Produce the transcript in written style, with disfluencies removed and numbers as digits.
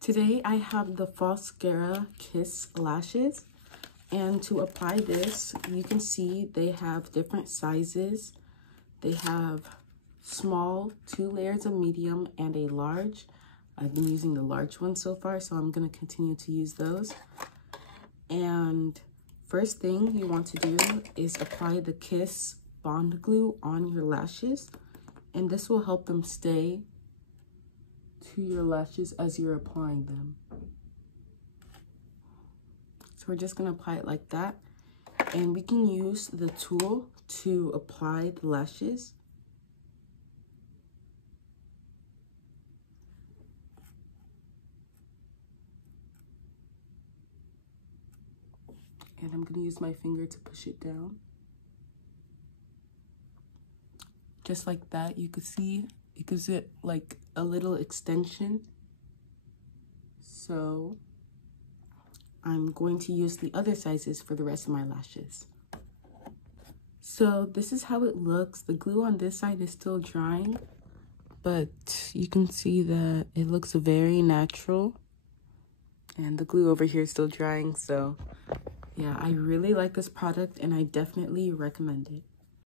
Today I have the Falscara Kiss lashes, and to apply this, you can see they have different sizes. They have small, 2 layers of medium, and a large. I've been using the large one so far, so I'm going to continue to use those. And first thing you want to do is apply the Kiss Bond Glue on your lashes, and this will help them stay to your lashes as you're applying them. So we're just going to apply it like that, and we can use the tool to apply the lashes. And I'm going to use my finger to push it down. Just like that, you can see it gives it like a little extension. So I'm going to use the other sizes for the rest of my lashes. So this is how it looks. The glue on this side is still drying, but you can see that it looks very natural. And the glue over here is still drying, so yeah, I really like this product and I definitely recommend it.